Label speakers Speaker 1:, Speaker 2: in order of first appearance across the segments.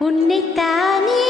Speaker 1: உன்னைத்தானே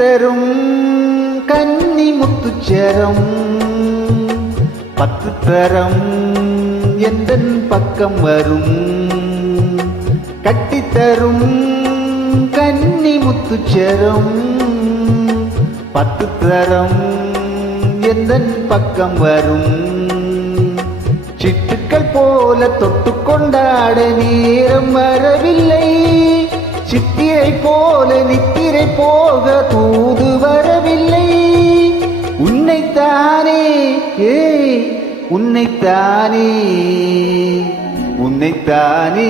Speaker 2: தரும் கன்னி முத்துச்சரம் பத்து தரம் எந்த பக்கம் வரும்? கட்டித்தரும் கன்னி முத்துச்சரம் பத்து தரம் எந்தன் பக்கம் வரும்? சிட்டுக்கள் போல தொட்டு கொண்டாட நேரம் வரவில்லை. சித்திரை போல நித்திரை போக தூது வரவில்லை. உன்னைத்தானே ஏ உன்னைத்தானே உன்னைத்தானே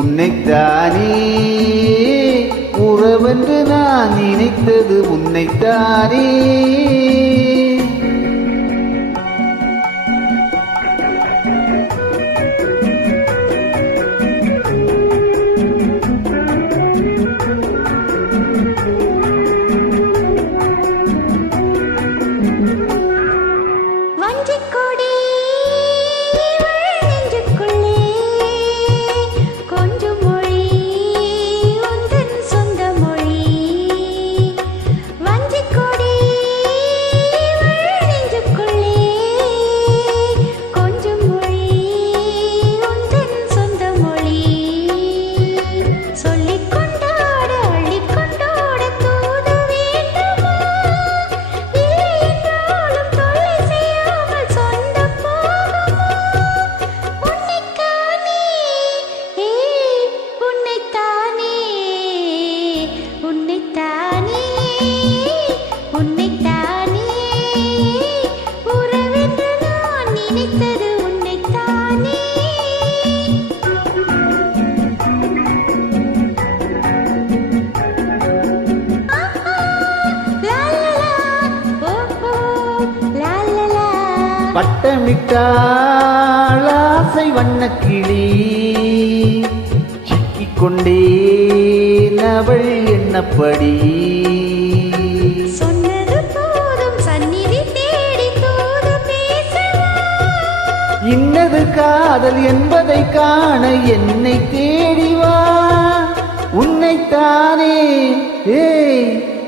Speaker 2: உன்னைத்தானே. உறவென்று நான் நினைத்தது உன்னைத்தானே.
Speaker 1: உன்னைத்தானே உன்னைத்தானே. உறவென்று நான் நினைத்தது உன்னைத்தானே.
Speaker 2: பட்டமிட்டாள் ஆசை வண்ணக்கிளி சிக்கிக் அவள். என்னப்படி
Speaker 1: சொன்னது போதும் சந்நிதி தேடி
Speaker 2: இன்னது காதல் என்பதை காண என்னை தேடி வா. உன்னைத்தானே ஏய்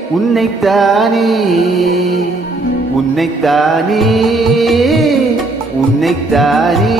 Speaker 2: உன்னைத்தானே உன்னைத்தானே உன்னைத்தானே.